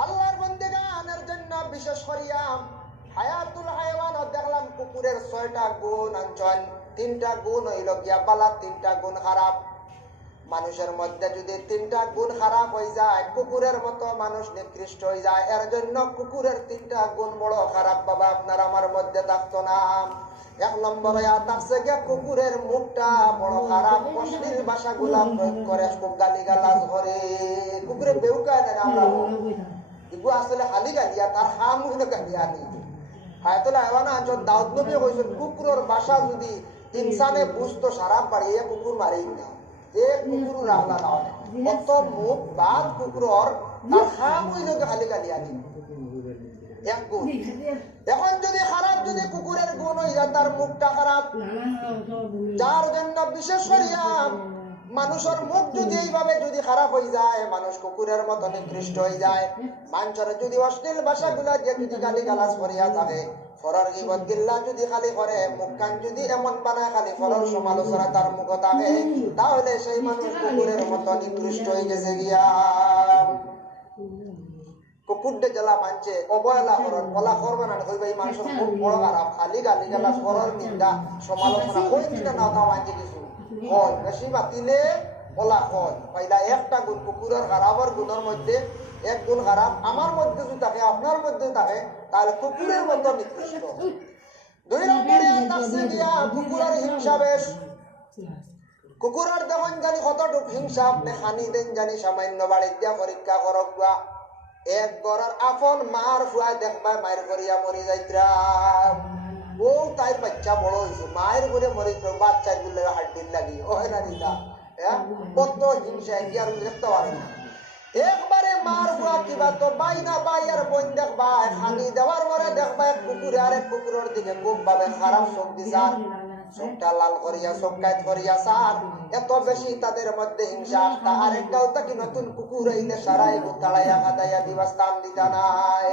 আল্লাহর বন্দেগানের জন্য বিশেষ করিয়া হায়াতুল হায়াওয়ান দেখলাম কুকুরের 6টা গুণ আনছেন। 3টা গুণ হইল গিয়া বালা, 3টা গুণ খারাপ। মানুষের মধ্যে যদি 3টা গুণ খারাপ হয়ে যায়, কুকুরের মতো মানুষ নিকৃষ্ট হয়ে যায়। এর জন্য কুকুরের 3টা গুণ বড় খারাপ বাবা আপনার আমার মধ্যে থাকতো না। 1 নম্বরে থাকছে গিয়া কুকুরের মুখটা বড় খারাপ, অশ্লীল ভাষাগুলা প্রয়োগ করে, খুব গালিগালাজ করে। কুকুরের বেউকায় না আমরা এগুলো আসলে হালি গালিয়া, তার হাম হইল গালিয়া নেই। হায়াতুল হায়াওয়ান আনছেন দাউদ নবী কইছেন কুকুরের ভাষা যদি ইনসানে বুঝতো সারা বাড়িয়ে কুকুর মারেই না। কুকুর রাখলা না কত মুখ বাদ কুকুরর, তার হাম হইল হালি গালিয়া নেই এক গুণ। এখন যদি খারাপ যদি কুকুরের গুণ হইয়া তার মুখটা খারাপ, যার জন্য বিশেষ করিয়া মানুষের মুখ যদি এইভাবে যদি খারাপ হয়ে যায়, মানুষ কুকুরের মতো নিকৃষ্ট হয়ে যায়। মানুষের যদি অশ্লীল ভাষাগুলা দিয়ে যদি গালি গালাজ করিয়া থাকে, ফরর গীবত গিল্লা যদি খালি করে, মুখ কান যদি এমন বানায় খালি ফরর সমালোচনা তার মুখ থাকে, তাহলে সেই মানুষ কুকুরের মতো নিকৃষ্ট হয়ে গেছে গিয়া। কুকুরটা জ্বালা মানছে অবহেলা করেন, বলা করবে না, হইবে এই মানুষের খুব বড় খারাপ, খালি গালি গালাজ ফরর নিন্দা সমালোচনা কই কিনা না তাও মানছে কিছু হয় বেশি বাতিলে বলা হয়। পয়লা 1টা গুণ কুকুরের খারাপের গুণের মধ্যে 1 গুণ খারাপ আমার মধ্যে যদি থাকে, আপনার মধ্যে থাকে, তাহলে কুকুরের মতো নিকৃষ্ট। 2 নম্বরে থাকছে গিয়া কুকুরের হিংসা বেশ। কুকুরের দেখুন জানি কতটুক হিংসা, আপনি খানি দেন জানি সামান্য বাড়ির দিয়া পরীক্ষা করক বা এক গড়ার আপন মার ফুয়ায় দেখবা মায়ের করিয়া মরি যাইত্রা, ও তাই বাচ্চা বড় হয়েছে মায়ের করে মরি বাচ্চার গুলো হাড্ডির লাগি ওই না নিলা কত হিংসা কি আর দেখতে পারে না। একবারে মার ফুয়া কিবা তো বাই না বাই আর বোন দেখবা খানি দেওয়ার পরে দেখবা এক কুকুরে আরেক কুকুরের দিকে খুব ভাবে খারাপ চোখ দিছার, চোখটা লাল করিয়া চোখ কাইট করিয়া সার, এত বেশি তাদের মধ্যে হিংসা আসতা। আরেকটাও তাকে নতুন কুকুর হইলে সারাই গোতাড়াইয়া খাদাইয়া দিবা স্থান দিতা নাই,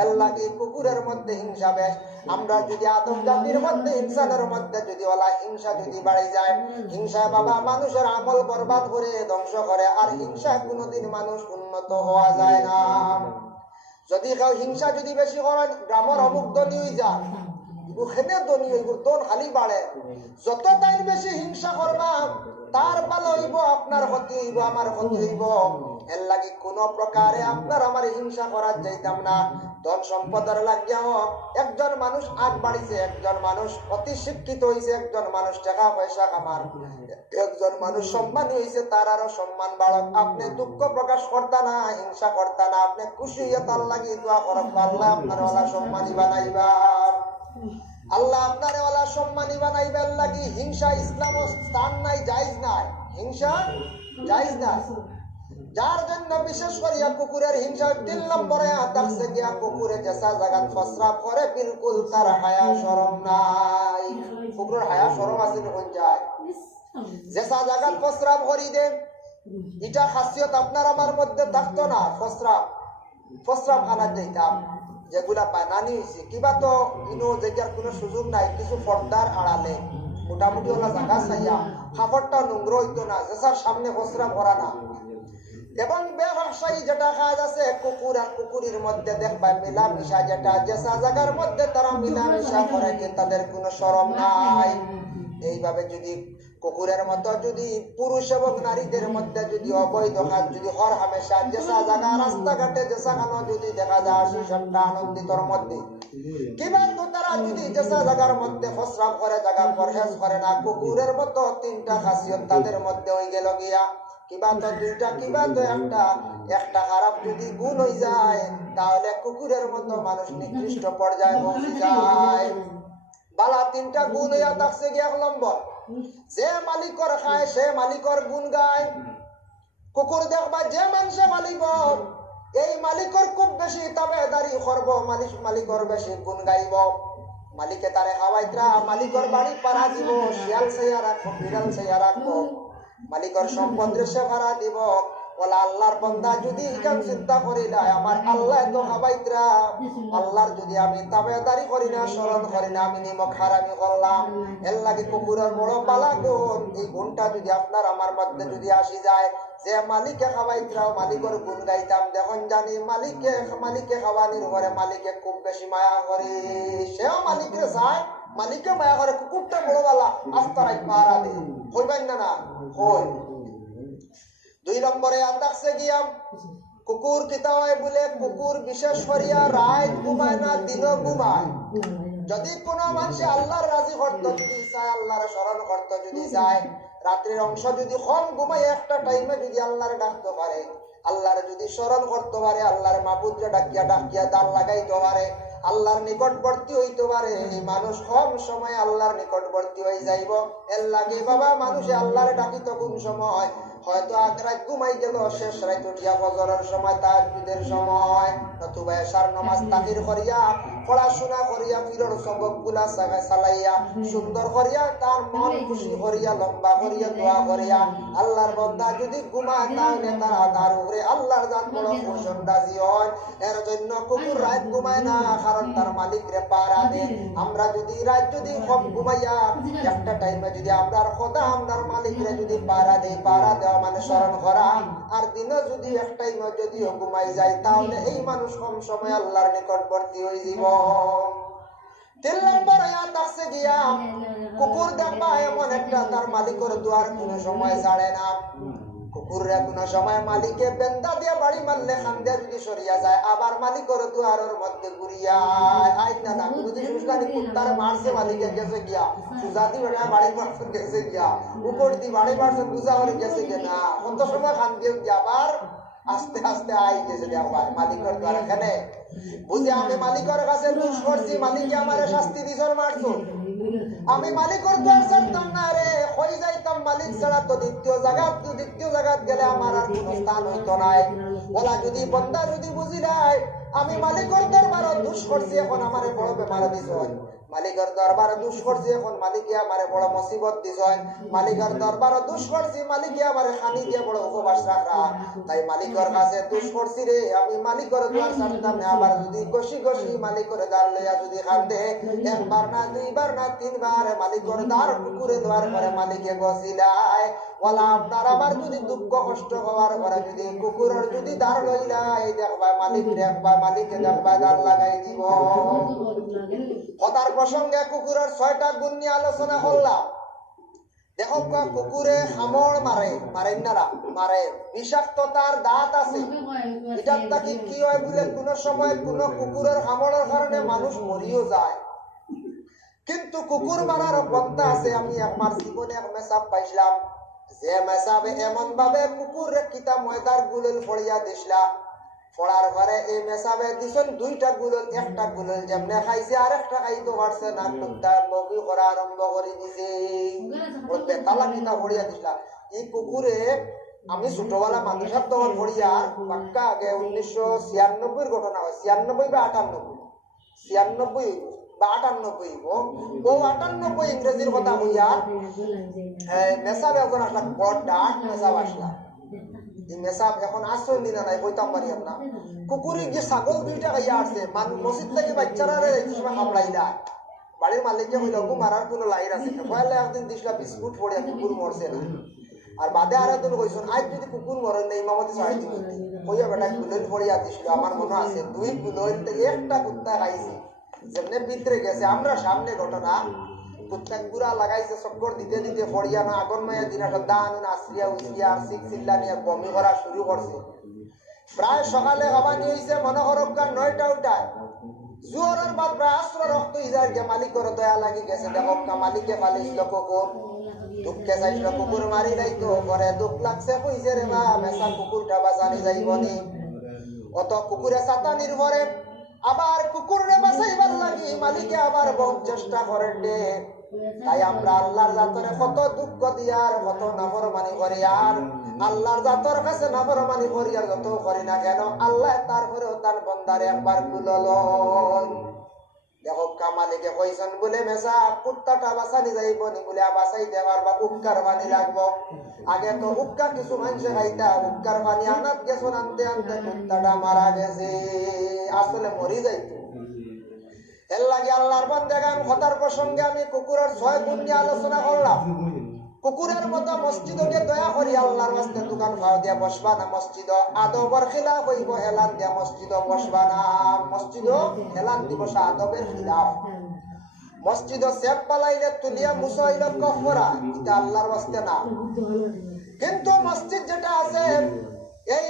এর লাগে কুকুরের মধ্যে হিংসা বেশ। আমরা যদি আদম জাতির মধ্যে ইনসানের মধ্যে যদি ওলা হিংসা যদি বাড়ি যায়, হিংসা বাবা মানুষের আমল বরবাদ করে ধ্বংস করে, আর হিংসা কোনোদিন মানুষ উন্নত হওয়া যায় না। যদি কেউ হিংসা যদি বেশি করে, গ্রামের অমুক দনি হয়ে যায়, ওখানে দনি হইব, দন খালি বাড়ে। যত টাইম বেশি হিংসা করবা তার ভালো হইব, আপনার ক্ষতি হইব, আমার ক্ষতি হইব। এর লাগি কোন প্রকারে আপনার আমার হিংসা করার যাইতাম না। ধন সম্পদের লাগিয়াও একজন মানুষ আগ বাড়িছে, একজন মানুষ অতি শিক্ষিত হয়েছে, একজন মানুষ টাকা পয়সা কামার, একজন মানুষ সম্মানী হয়েছে, তার আরো সম্মান বাড়ক। আপনি দুঃখ প্রকাশ করতা না, হিংসা করতা না, আপনি খুশি হইয়া তার লাগি দোয়া করক, আল্লাহ আপনার ওলা সম্মানী বানাইবা, আল্লাহ আপনার ওলা সম্মানী বানাইবার লাগি। হিংসা ইসলাম স্থান নাই, জায়েজ নাই, হিংসা জায়েজ নাই। যার জন্য বিশেষ করিয়া কুকুরের হিংসা 3 নম্বরে থাকছে গিয়া কুকুরে যেসা জায়গাত প্রস্রাব করে বিলকুল তার হায়া শরম নাই। কুকুরের হায়া শরম আছে কোন যায়, যেসা জায়গাত প্রস্রাব করি দেন, এটা খাসিয়ত আপনার আমার মধ্যে থাকতো না। প্রস্রাব খানা যাইতাম, যেগুলা বানানি হয়েছে কিবা তো ইনো যেটার কোনো সুযোগ নাই, কিছু পর্দার আড়ালে মোটামুটি ওলা জায়গা চাইয়া খাবারটা নোংর হইতো না, যেসার সামনে প্রস্রাব করা না। এবং ব্যবসায়ী যেটা কাজ আছে কুকুর আর কুকুরের মধ্যে দেখবা মিলামিশা, যেটা যেসা জায়গার মধ্যে তারা মিলামিশা করে যে তাদের কোনো শরম নাই। এইভাবে যদি কুকুরের মতো যদি পুরুষ এবং নারীদের মধ্যে যদি অবৈধ কাজ যদি হর হামেশা যেসা জায়গা রাস্তাঘাটে যেসা খানো যদি দেখা যায় সেসবটা আনন্দিতর মধ্যে, কিংবা তো তারা যদি যেসা জায়গার মধ্যে প্রস্রাব করে জায়গা পরহেজ করে না, কুকুরের মতো 3টা খাসিয়ত তাদের মধ্যে হয়ে গেল গিয়া। কিবা তো 2টা কিবা তো একটা খারাপ যদি গুণ হয়ে যায়, তাহলে কুকুরের মতো মানুষ নিকৃষ্ট পর্যায়ে পৌঁছে যায়। বালা 3টা গুণ হইয়া থাকছে গিয়া 1 নম্বর, যে মালিকর খায় সে মালিকর গুণ গায়। কুকুর দেখবা যে মানুষে মালিক এই মালিকর খুব বেশি তাবেদারি করব, মালিকর বেশি গুণ গাইব। মালিকে তারে খাওয়াইত্রা, মালিকর বাড়ি পাড়া দিব, শিয়াল ছাইয়া রাখবো, বিড়াল ছাইয়া রাখবো, মালিকর সম্পদ সে ভাড়া দিব, ওলা আল্লাহর বান্দা যদি ইকাম চিন্তা করি না আমার আল্লাহ তো খাবাইতরা আল্লাহর যদি আমি তাবেদারি করি না স্মরণ করি না আমি নিমক হারামি করলাম এর লাগে কুকুরের বড় পালা গুণ এই গুণটা যদি আপনার আমার মধ্যে যদি আসি যায় যে মালিকে খাবাইতরাও মালিকের গুণ গাইতাম দেখুন জানি মালিকে খাওয়ানির পরে মালিকে খুব বেশি মায়া করে সেও মালিকে চায় মালিকে মায়া করে কুকুরটা বড় বালা আস্তারাই পাহারা দে হইবেন না হই 2 নম্বরে আতাকছে গিয়াম কুকুর কিতা হয় বলে কুকুর বিশেষ করিয়া রাত ঘুমায় না দিনও ঘুমায় যদি কোনো মানুষ আল্লাহর রাজি করতে যদি চায় আল্লাহর স্মরণ করতে যদি চায় রাত্রির অংশ যদি কম ঘুমায় একটা টাইমে যদি আল্লাহর ডাকতে পারে আল্লাহর যদি স্মরণ করতে পারে আল্লাহর মাবুদরে ডাকিয়া দান লাগাইতে পারে আল্লাহর নিকটবর্তী হইতে পারে এই মানুষ কম সময় আল্লাহর নিকটবর্তী হয়ে যাইব এর লাগে বাবা মানুষে আল্লাহর ডাকিত কোন সময় হয়তো আগ রাত ঘুমাই গেল শেষ রাত উঠিয়া ফজরের সময় তাহাজ্জুদের সময় নতুবা এশার নামাজ তাকির করিয়া পড়াশোনা করিয়া পীরের সবক গুলা চালাইয়া সুন্দর করিয়া তার মন খুশি করিয়া লম্বা করিয়া দোয়া করিয়া আল্লাহর বান্দা যদি ঘুমায় তাহলে তার উপরে আল্লাহর জাত বড় খুশন রাজি হয় এর জন্য কুকুর রাত ঘুমায় না কারণ তার মালিক রে পাহারা দেয় আমরা যদি রাত যদি কম ঘুমাইয়া একটা টাইমে যদি আমরার খোদা আমরার মালিক রে যদি পাহারা দেয় পাহারা দেওয়া মানে স্মরণ করা আর দিনে যদি এক টাইমে যদি ঘুমাই যায় তাহলে এই মানুষ কম সময় আল্লাহর নিকটবর্তী হয়ে যাব 3 নম্বর আয়াত আছে গিয়া কুকুর দেখবা এমন একটা তার মালিকের দুয়ার কোনো সময় ছাড়ে না কুকুররা কোনো সময় মালিকে বেন্দা দিয়ে বাড়ি মারলে খান্দে যদি সরিয়া যায় আবার মালিকের দুয়ারের মধ্যে ঘুরিয়া আই না না যদি সুস্তানি কুত্তারে মারছে মালিকে গেছে গিয়া সুজাতি বেটা বাড়ি মারছে গেছে গিয়া উপর দি বাড়ি মারছে বুঝা হয়ে গেছে না কত সময় খান্দে গিয়া আবার আস্তে আস্তে আই গেছে আবার মালিকের দ্বারা এখানে বুঝে আমি মালিকের কাছে দোষ করছি মালিকে আমারে শাস্তি দিছর মারছো আমি মালিকের দ্বার ছাড়তাম না রে হয়ে যাইতাম মালিক ছাড়া তো দ্বিতীয় জায়গা গেলে আমার আর কোনো স্থান হইতো নাই ওলা যদি বন্দা যদি বুঝি নাই আমি মালিকের দরবারে দোষ করছি এখন আমারে বড় বেমার দিছ মালিকের দরবারে দোষ করছি এখন মালিকে আমারে বড় মুসিবত দিছ মালিকের দরবারে দোষ করছি মালিকে আমারে খানি দিয়ে বড় উপবাস রাখা তাই মালিকের কাছে দোষ করছি রে আমি মালিকের দ্বার ছাড়তাম না আবার যদি গসি মালিকের দ্বার লইয়া যদি খান্দে একবার না দুইবার না 3 বার মালিকের দ্বার কুকুরে দ্বার করে মালিকে গসিলায় ওলা আপনার আবার যদি দুঃখ কষ্ট হওয়ার পরে যদি কুকুরের যদি দ্বার লইলাই দেখবা মালিকে দেখবা দ্বার লাগাই দিব কথার প্রসঙ্গে কুকুরের 6টা গুণ নিয়ে আলোচনা করলাম দেখো কুকুরে হামড় মারে বিষাক্ততার দাঁত আছে এটা কি হয় বলে কোন সময় কোন কুকুরের হামড়ের কারণে মানুষ মরিও যায় কিন্তু কুকুর মারার পন্থা আছে আমি আমার জীবনে এক মেসাব পাইছিলাম যে মেসাবে এমন ভাবে কুকুরে কিতা ময়দার গুলল ফড়িয়া দিছিলা ফড়ার পরে এই মেসাবে দিছেন 2টা গুলল একটা গুলল যেমনে খাইছে আর একটা খাইতে পারছে না কুত্তা বগি করা আরম্ভ করে দিছে বলতে তালা কিতা ফড়িয়া দিছিলা এই কুকুরে আমি ছোটবেলা মানুষের দল ফড়িয়া পাক্কা আগে 1996 ঘটনা হয় 96 বা 98 বা 98 ও 98 ইংরেজির কথা হইয়া মেসাব এখন আসলা বড় ডাক মেসাব আসলা এই মেসাব এখন আসল দিনা নাই বইতাম পারি না কুকুরি গিয়ে ছাগল 2টা খাইয়া আসছে মসজিদ থেকে বাচ্চারা হামলাইলা বাড়ির মালিককে হইল মারার কোনো লাইন আছে পয়লা একদিন দিসলা বিস্কুট পড়ে কুকুর মরছে না আর বাদে আর একদিন কইছেন আজ যদি কুকুর মরে নেই ইমামতি ছাড়াই দিব কইয়া বেটা গুলল পড়িয়া দিছিল আমার মনে আছে 2 গুলল থেকে একটা কুত্তা খাইছে যেমনে ভিতরে গেছে আমরা সামনে ঘটনা কুত্তা গুড়া লাগাইছে চক্কর দিতে দিতে ফড়িয়া না আগুন মায়া দিনা দান আশ্রিয়া উসরিয়া আর চিল্লা নিয়ে বমি করা শুরু করছে প্রায় সকালে হবানি হয়েছে মনে করক 9টা উঠায় জোরের বাদ প্রায় আশ্র রক্ত ইজার গে মালিকের দয়া লাগি গেছে দেখক মালিকে ফালিছিল কুকুর দুঃখে চাইছিল কুকুর মারি যাইতো পরে দুঃখ লাগছে কইছে রে মা মেসা কুকুরটা বাঁচানি যাইবনি অত কুকুরে সাতানির পরে আবার কুকুরে বাঁচাইবার লাগি মালিকে আবার বহুত চেষ্টা করেন দে তাই আমরা আল্লাহর জাতরে কত দুঃখ দিয়ার কত নাফরমানি করি আর আল্লাহর জাতর কাছে নাফরমানি করি আর যত করি না কেন আল্লাহ তারপরেও তার বন্দারে একবার কুলল দেখো কামালিকে কইছেন বলে মেসা কুত্তাটা বাসানি যাইব নি বলে বাসাই দেওয়ার বা উক্কার পানি লাগবো আগে তো উক্কা কিছু মানুষে খাইতা উক্কার পানি আনাত গেছো আনতে আনতে কুত্তাটা মারা গেছে আসলে মরি যাইতো এর লাগে আল্লাহর বান্দাগান কথার প্রসঙ্গে আমি কুকুরের 6 গুণ নিয়ে আলোচনা করলাম কুকুরের মতো মসজিদকে দয়া করি আল্লাহর রাস্তে দোকান ভাও দিয়া বসবা না মসজিদ আদবের খিলাফ হইব এলান দিয়া মসজিদ বসবা না মসজিদ এলান দিবস আদবের খিলাফ মসজিদ সেফ পালাইলে তুলিয়া মুসাইল কফরা এটা আল্লাহর রাস্তে না কিন্তু মসজিদ যেটা আছে এই